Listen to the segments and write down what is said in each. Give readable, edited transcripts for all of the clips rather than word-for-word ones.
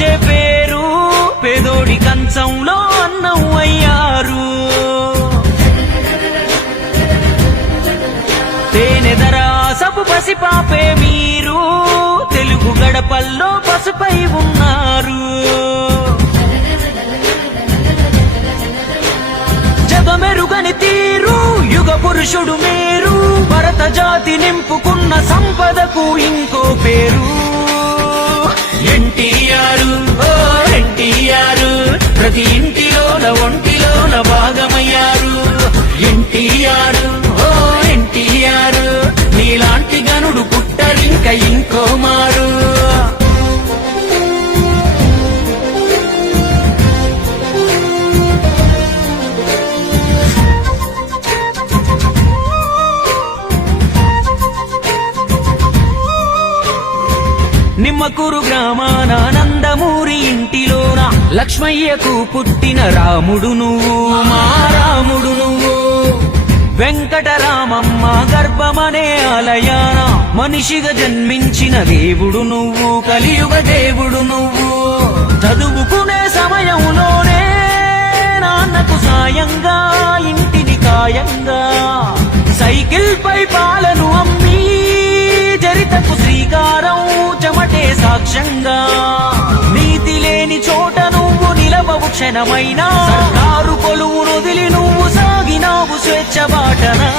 వచ్చే పేరు పేదోడి కంచంలో అన్నం అయ్యారు. తేనె ధరాసపు పసిపాపే మీరు తెలుగు గడపల్లో పసుపై ఉన్నారు. జగమెరుగని తీరు యుగ పురుషుడు మీరు భరత జాతి నింపుకున్న సంపదకు ఇంకో పేరు ఎన్టీఆర్. ఓ ఎన్టీఆర్ ప్రతి ఇంటిలోన ఒంటిలోన భాగమయ్యారు. ఎన్టీఆర్ ఓ ఎన్టీఆర్ నీలాంటి గనుడు పుట్టరింక ఇంకో మారు. నిమ్మకూరు గ్రామాన నందమూరి ఇంటిలోన లక్ష్మయ్యకు పుట్టిన రాముడు నువ్వు, మా రాముడు నువ్వు. వెంకటరామమ్మ గర్భమనే ఆలయాన మనిషిగా జన్మించిన దేవుడు నువ్వు, కలియుగ దేవుడు నువ్వు. చదువుకునే సమయంలోనే నాన్నకు సాయంగా ఇంటిని కాయంగా సైకిల్ పై పాలను అమ్మి చరితకు శ్రీకారం చెమటే సాక్ష్యంగా. నీతి లేని చోట నువ్వు నిలవవు క్షణమైనా, సర్కారు కొలువు వదిలి నువ్వు సాగినావు స్వేచ్ఛ బాటనా.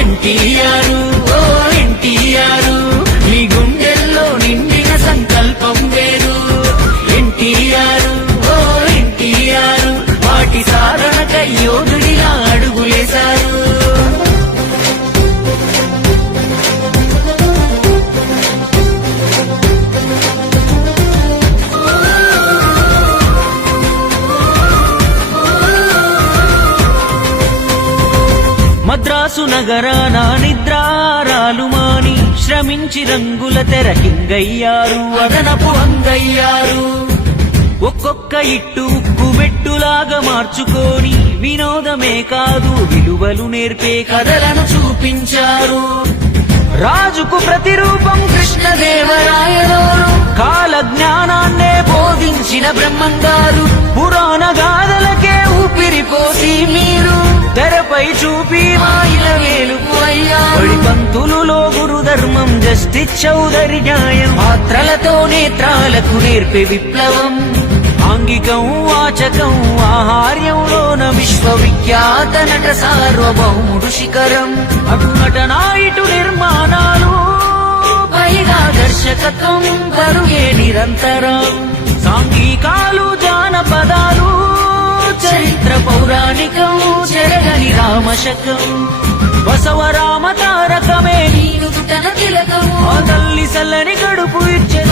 ఎన్టీఆర్ ఓ ఎన్టీఆర్ నీ గుండెల్లో నిండిన సంకల్పం వేరు. ఎన్టీఆర్ ఓ ఎన్టీఆర్ వాటి సాధనకై యోధుడిలా అడుగులేశారు. మద్రాసు నగరాన నిద్రారాలు మాని శ్రమించి రంగుల తెరకింగయ్యారు, అదనపు అంగయ్యారు. ఒక్కొక్క ఇట్టు ఉక్కు మెట్టులాగా మార్చుకొని వినోదమే కాదు విలువలు నేర్పే కథలను చూపించారు. రాజుకు ప్రతిరూపం కృష్ణదేవరాయలోను కాల జ్ఞానాన్నే బోధించిన బ్రహ్మంగారు. పురాణ గాథలకే ఊపిరి పోసి మీరు తెరపై చూపి మాయిల వేలుకు అయ్యారు. పంతులులో గురుధర్మం జస్టిస్ చౌదరి న్యాయం పాత్రలతో నేత్రాలకు నేర్పే విప్లవం. ఆంగికం వాచకం ఆహార్యంలోన విశ్వవిఖ్యాత నట సార్వభౌముడు శిఖరం. అటునటన ఇటు నిర్మాణాలు పైగా దర్శకత్వం కరుగే నిరంతరం. సాంఘికాలు జానపదాలు చరిత్ర పౌరాణికం చెరగని రామశకం. బసవరామ తారకమే నీనుటన తిలకము, ఆ తల్లి సల్లని కడుపు ఇచ్చే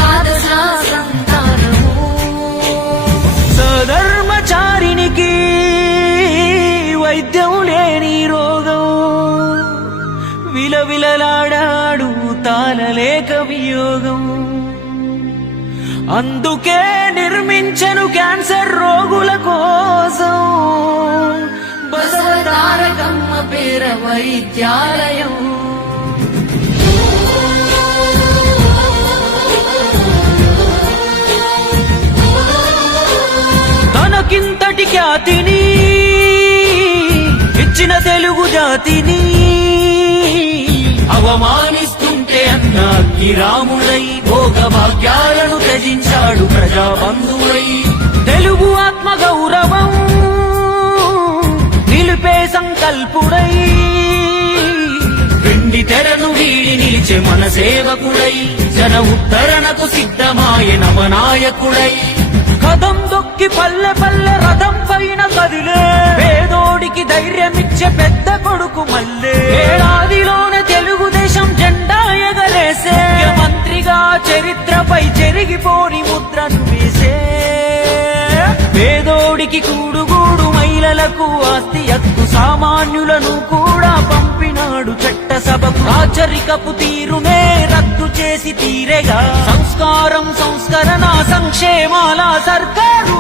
సంతానము. సధర్మచారినికి వైద్యం లేని రోగం, విలవిలలాడాడు తాళలేక వియోగం. అందుకే నిర్మించను క్యాన్సర్ రోగుల కోసం బసవ తారకమ్మ పేర వైద్యాలయం. తనకింతటి ఖ్యాతిని ఇచ్చిన తెలుగు జాతిని అవమానిస్తుంటే అన్నాకి రాముడై భోగ భాగ్యాలను త్యజించాడు ప్రజాబంధువై. తెలుగు ఆత్మ గౌరవం నిలిపే సంకల్పుడై వెండి తెరను వీడి నిలిచే మన సేవకుడై జన ఉద్ధరణకు సిద్ధమాయ నవనాయకుడై. కదం దొక్కి పల్లె పల్లె రథం పైన కదిలే పేదోడికి ధైర్యమిచ్చే పెద్ద కొడుకు మల్లే. ఏడాదిలోనే తెలుగుదేశం జెండా ఎగరేసే మంత్రిగా చరిత్రపై చెరిగిపోని ముద్రను వేసే. పేదోడికి కూడుగూడు మహిళలకు ఆస్తి హక్కు సామాన్యులను కూడా పంపినాడు చట్టసభకు. రాచరికపు తీరునే రద్దు చేసి తీరేగా సంస్కారం సంస్కరణ సంక్షేమాల సర్కారు.